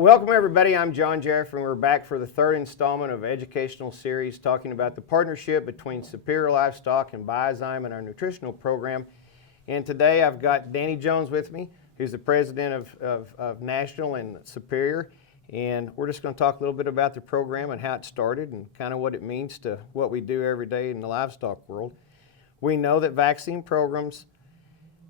Welcome everybody, I'm John Jeff and we're back for the third installment of educational series talking about the partnership between Superior Livestock and BioZyme and our nutritional program. And today I've got Danny Jones with me, who's the president of National and Superior. And we're just going to talk a little bit about the program and how it started and kind of what it means to what we do every day in the livestock world. We know that vaccine programs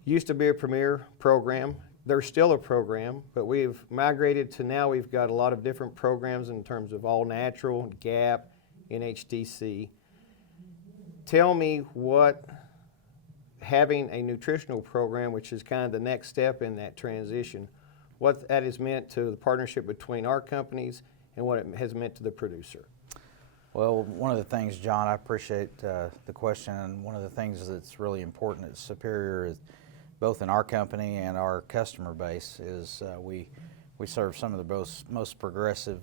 used to be a premier program. They're still a program, but we've migrated to now we've got a lot of different programs in terms of all natural, GAP, NHTC. Tell me what having a nutritional program, which is kind of the next step in that transition, what that has meant to the partnership between our companies and what it has meant to the producer. Well, one of the things, John, I appreciate the question, and one of the things that's really important at Superior is both in our company and our customer base is we serve some of the most progressive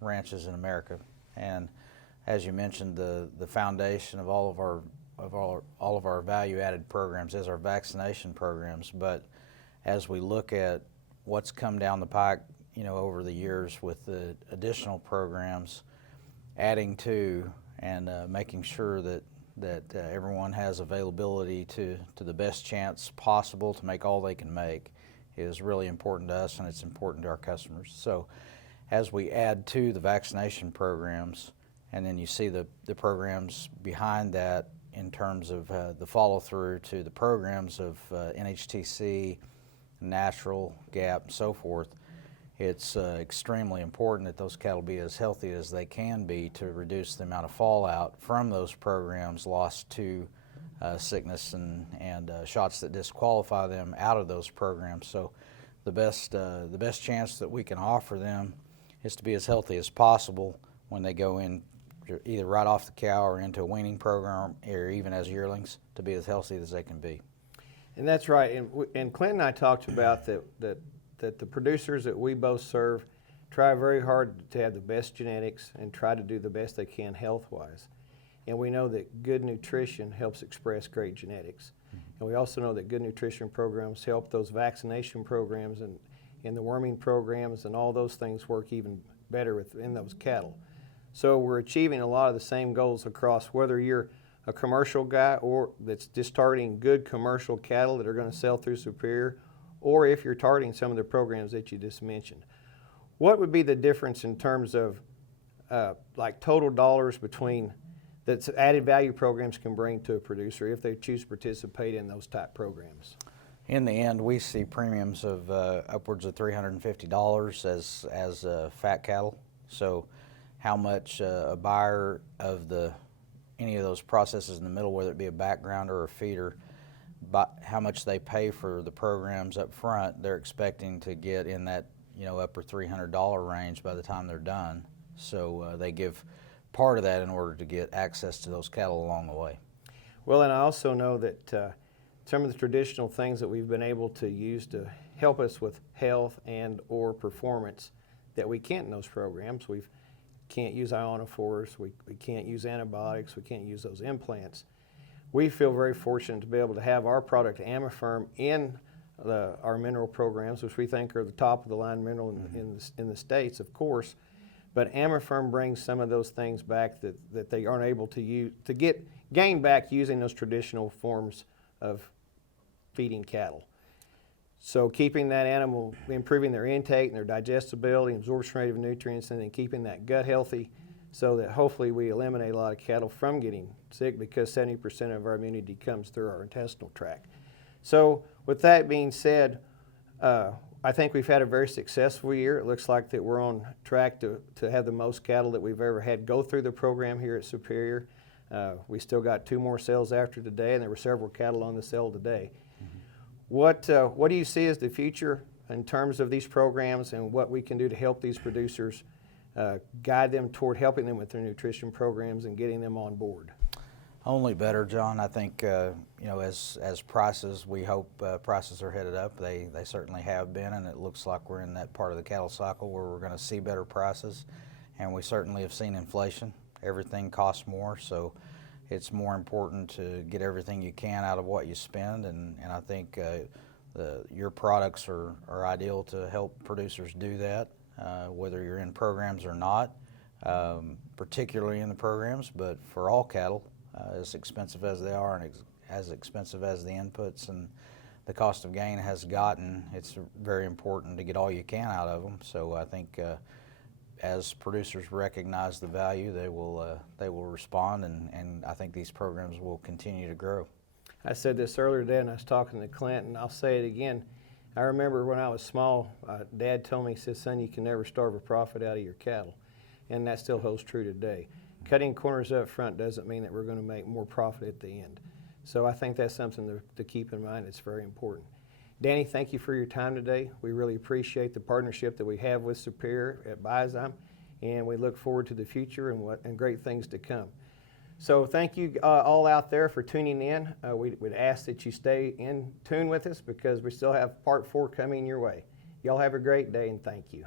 ranches in America. And as you mentioned, the foundation of all of our value-added programs is our vaccination programs. But as we look at what's come down the pike, over the years with the additional programs, adding to and making sure that everyone has availability to the best chance possible to make all they can make is really important to us, and it's important to our customers. So as we add to the vaccination programs, and then you see the programs behind that in terms of the follow-through to the programs of NHTC, Natural, GAP, and so forth, it's extremely important that those cattle be as healthy as they can be to reduce the amount of fallout from those programs lost to sickness and shots that disqualify them out of those programs. So the best chance that we can offer them is to be as healthy as possible when they go in, either right off the cow or into a weaning program, or even as yearlings, to be as healthy as they can be. And that's right. And Clint and I talked about that the producers that we both serve try very hard to have the best genetics and try to do the best they can health-wise. And we know that good nutrition helps express great genetics. And we also know that good nutrition programs help those vaccination programs and the worming programs and all those things work even better within those cattle. So we're achieving a lot of the same goals across, whether you're a commercial guy or that's just targeting good commercial cattle that are going to sell through Superior, or if you're targeting some of the programs that you just mentioned. What would be the difference in terms of like total dollars between that added value programs can bring to a producer if they choose to participate in those type programs? In the end, we see premiums of upwards of $350 as fat cattle. So how much a buyer of any of those processes in the middle, whether it be a backgrounder or a feeder, but how much they pay for the programs up front, they're expecting to get in that upper $300 range by the time they're done. So they give part of that in order to get access to those cattle along the way. Well, and I also know that some of the traditional things that we've been able to use to help us with health and or performance that we can't in those programs. We can't use ionophores, we can't use antibiotics, we can't use those implants. We feel very fortunate to be able to have our product Amifirm in our mineral programs, which we think are the top of the line mineral in the States, of course. But Amifirm brings some of those things back that they aren't able to use to gain back using those traditional forms of feeding cattle. So keeping that animal, improving their intake and their digestibility, absorption rate of nutrients, and then keeping that gut healthy, so that hopefully we eliminate a lot of cattle from getting sick, because 70% of our immunity comes through our intestinal tract. So with that being said, I think we've had a very successful year. It looks like that we're on track to have the most cattle that we've ever had go through the program here at Superior. We still got 2 more sales after today, and there were several cattle on the sale today. What do you see as the future in terms of these programs and what we can do to help these producers guide them toward helping them with their nutrition programs and getting them on board? Only better, John. I think as prices, we hope prices are headed up. They certainly have been, and it looks like we're in that part of the cattle cycle where we're going to see better prices. And we certainly have seen inflation. Everything costs more, so it's more important to get everything you can out of what you spend. And I think your products are ideal to help producers do that. whether you're in programs or not, particularly in the programs, but for all cattle, as expensive as they are and as expensive as the inputs and the cost of gain has gotten, it's very important to get all you can out of them. So I think as producers recognize the value, they will respond, and I think these programs will continue to grow. I said this earlier today, and I was talking to Clint, and I'll say it again. I remember when I was small, Dad told me, he said, son, you can never starve a profit out of your cattle. And that still holds true today. Cutting corners up front doesn't mean that we're going to make more profit at the end. So I think that's something to keep in mind. It's very important. Danny, thank you for your time today. We really appreciate the partnership that we have with Superior at BioZyme, and we look forward to the future and great things to come. So thank you all out there for tuning in. We would ask that you stay in tune with us because we still have part 4 coming your way. Y'all have a great day, and thank you.